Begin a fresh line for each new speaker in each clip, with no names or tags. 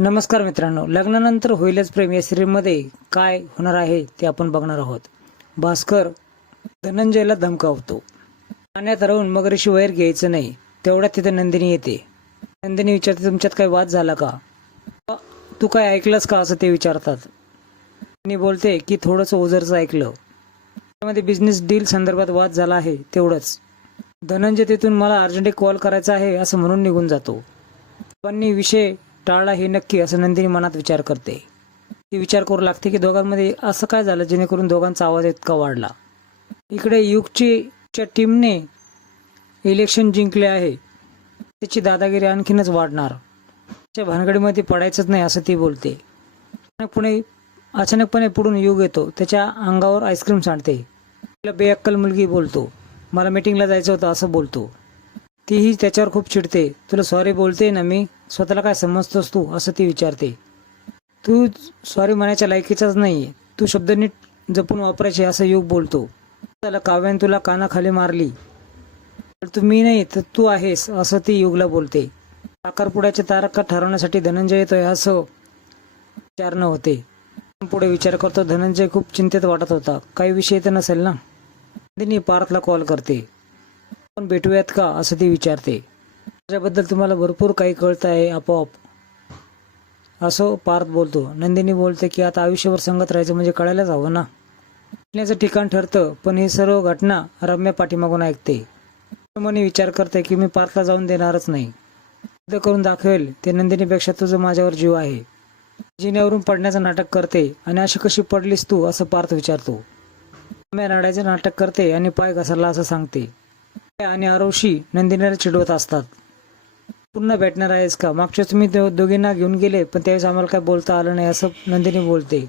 नमस्कार मित्रांनो लग्नानंतर होईलच प्रेम या सिरियलमध्ये काय होणार आहे ते आपण बघणार आहोत. भास्कर धनंजयला धमकावतो. पाण्यात राहून मग ऋषी वैर घ्यायचं नाही तेवढ्यात तिथे नंदिनी येते. नंदिनी विचारते तुमच्यात काही वाद झाला का? तू काय ऐकलंस का? असं ते विचारतात. मी बोलते की थोडंसं ओझरचं ऐकलं. त्यामध्ये बिझनेस डील संदर्भात वाद झाला आहे तेवढंच. धनंजय तिथून मला अर्जंट कॉल करायचा आहे असं म्हणून निघून जातो. पण विषय टाळला हे नक्की असं नंदिनी मनात विचार करते. ती विचार करू लागते की दोघांमध्ये असं काय झालं जेणेकरून दोघांचा आवाज इतका वाढला. इकडे युगचीच्या टीमने इलेक्शन जिंकले आहे. त्याची दादागिरी आणखीनच वाढणार. त्या भानगडीमध्ये पडायचंच नाही असं ती बोलते. पुणे अचानकपणे पुढून युग येतो. त्याच्या अंगावर आईस्क्रीम सांडते. तिला बेअक्कल मुलगी बोलतो. मला मीटिंगला जायचं होतं असं बोलतो. तीही त्याच्यावर खूप चिडते. तुला सॉरी बोलते ना मी? स्वतःला काय समजतोस तू? असं ती विचारते. तू सॉरी म्हणायच्या लायकीचाच नाही तू शब्द नीट जपून वापरायचे असं युग बोलतो. त्याला काव्याने तुला कानाखाली मारली. तर तू मी नाही तर तू आहेस असं ती युगला बोलते. साखरपुड्याचे तारका ठरवण्यासाठी धनंजय येतोय असं विचारणं होते. पुढे विचार करतो धनंजय खूप चिंतेत वाटत होता. काही विषय तर नसेल ना? नंदिनी पार्थला कॉल करते. आपण भेटूयात का? असं ती विचारते. त्याच्याबद्दल तुम्हाला भरपूर काही कळत आहे आपोआप. असं पार्थ बोलतो. नंदिनी बोलते की आता आयुष्यभर संगत राहायचं म्हणजे कळायलाच हवं ना? भेटण्याचं ठिकाण ठरतं पण ही सर्व घटना रम्या पाठीमागून ऐकते. मनी विचार करते की मी पार्थला जाऊन देणारच नाही. सिद्ध करून दाखवेल ते नंदिनीपेक्षा तुझं माझ्यावर जीव आहे. जिन्यावरून पडण्याचं नाटक करते आणि अशी कशी पडलीस तू? असं पार्थ विचारतो. रम्या रडायचं नाटक करते आणि पाय घसरला असं सांगते. आणि आरोशी नंदिनीला चिडवत असतात. पुन्हा भेटणार आहेस का? मागच्या तुम्ही दोघींना घेऊन गेले पण त्यावेळेस आम्हाला काय बोलता आलं नाही असं नंदिनी बोलते.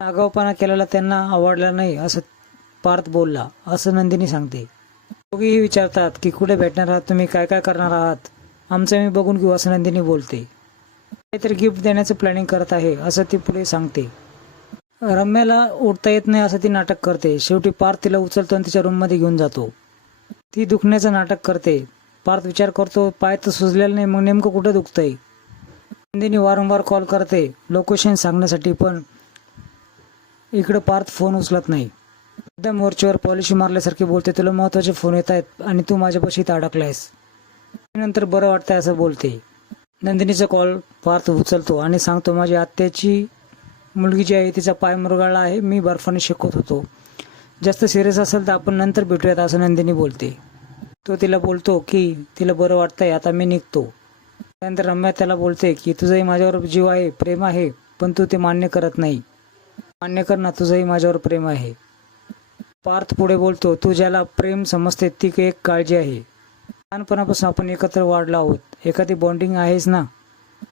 आगाऊपणा केलेला त्यांना आवडला नाही असं पार्थ बोलला असं नंदिनी सांगते. दोघेही विचारतात की कुठे भेटणार आहात तुम्ही काय काय करणार आहात? आमचं मी बघून घेऊ असं नंदिनी बोलते. काहीतरी गिफ्ट देण्याचं प्लॅनिंग करत आहे असं ती पुढे सांगते. रम्याला उठता येत नाही असं ती नाटक करते. शेवटी पार्थ तिला उचलतो आणि तिच्या रूममध्ये घेऊन जातो. ती दुखण्याचं नाटक करते. पार्थ विचार करतो पाय तर सुजलेला नाही मग नेमकं कुठं दुखतंय? नंदिनी वारंवार कॉल करते लोकेशन सांगण्यासाठी पण इकडं पार्थ फोन उचलत नाही. एकदम मोर्चेवर पॉलिशी मारल्यासारखी बोलते तुला महत्त्वाचे फोन येत आहेत आणि तू माझ्यापाशी इथं अडकलायस. नंतर बरं वाटतंय असं बोलते. नंदिनीचा कॉल पार्थ उचलतो आणि सांगतो माझी आत्याची मुलगी जी आहे तिचा पाय मुरगाळला आहे मी बर्फाने शिकवत होतो. जास्त सिरियस असेल तर आपण नंतर भेटूयात असं नंदिनी बोलते. तो तिला बोलतो की तिला बरं वाटतंय आता मी निघतो. त्यानंतर रम्या त्याला बोलते की तुझंही माझ्यावर जीव आहे प्रेम आहे पण तू ते मान्य करत नाही. मान्य कर ना तुझंही माझ्यावर प्रेम आहे. पार्थ पुढे बोलतो तू ज्याला प्रेम समजते ती एक काळजी आहे. लहानपणापासून आपण एकत्र वाढलो आहोत. एखादी बॉन्डिंग आहेच ना?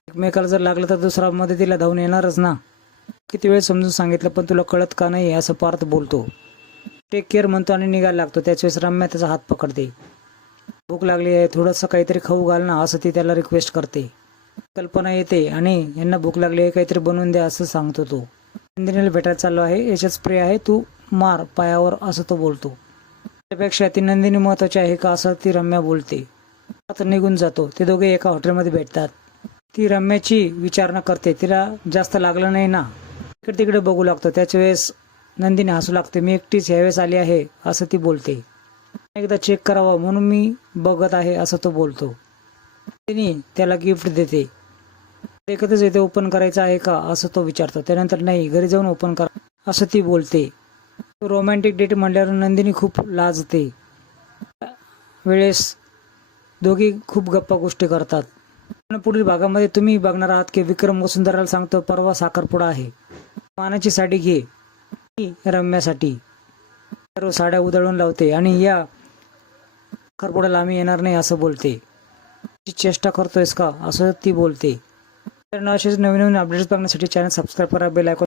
एकमेकाला जर लागलं तर दुसरा मदतीला धावून येणारच ना? किती वेळ समजून सांगितलं पण तुला कळत का नाही? असं पार्थ बोलतो. टेक केअर म्हणतो आणि निघायला लागतो. त्याच वेळेस रम्या त्याचा हात पकडते. भूक लागली आहे थोडंसं काहीतरी खाऊ घाल ना असं ती त्याला रिक्वेस्ट करते. कल्पना येते आणि यांना भूक लागली आहे काहीतरी बनवून द्या असं सांगतो तो. नंदिनीला भेटायला चाललो आहे याच्यात स्प्रे आहे तू मार पायावर असं तो बोलतो. त्यापेक्षा ती नंदिनी महत्वाची आहे का असं ती रम्या बोलते. आता निघून जातो. ते दोघे एका हॉटेलमध्ये भेटतात. ती रम्याची विचारणा करते. तिला जास्त लागलं नाही ना. इकडे तिकडे बघू लागतो. त्याच वेळेस नंदिनी हसू लागते. मी एकटीच ह्यावेळेस आली आहे असं ती बोलते. एकदा चेक करावं म्हणून मी बघत आहे असं तो बोलतो. नंदिनी त्याला गिफ्ट देते. एकतच येते ओपन करायचं आहे का असं तो विचारतो. त्यानंतर नाही घरी जाऊन ओपन करा असं ती बोलते. रोमॅन्टिक डेट म्हणल्यावर नंदिनी खूप लाजते. वेळेस दोघी खूप गप्पा गोष्टी करतात. पुढील भागामध्ये तुम्ही बघणार आहात की विक्रम वसुंधराला सांगतो परवा साखरपुडा आहे. पानाची साडी घे. रमण्यासाठी रम्यासाठी. सर्व साड्या उधळून लावते आणि या साखरपुड्याला आम्ही येणार नाही असं बोलते. ती चेष्टा करतोयस का? असं ती बोलते. तर असेच नवीन नवीन अपडेट्स बघण्यासाठी चॅनल सबस्क्राईब करा बेल आयकॉन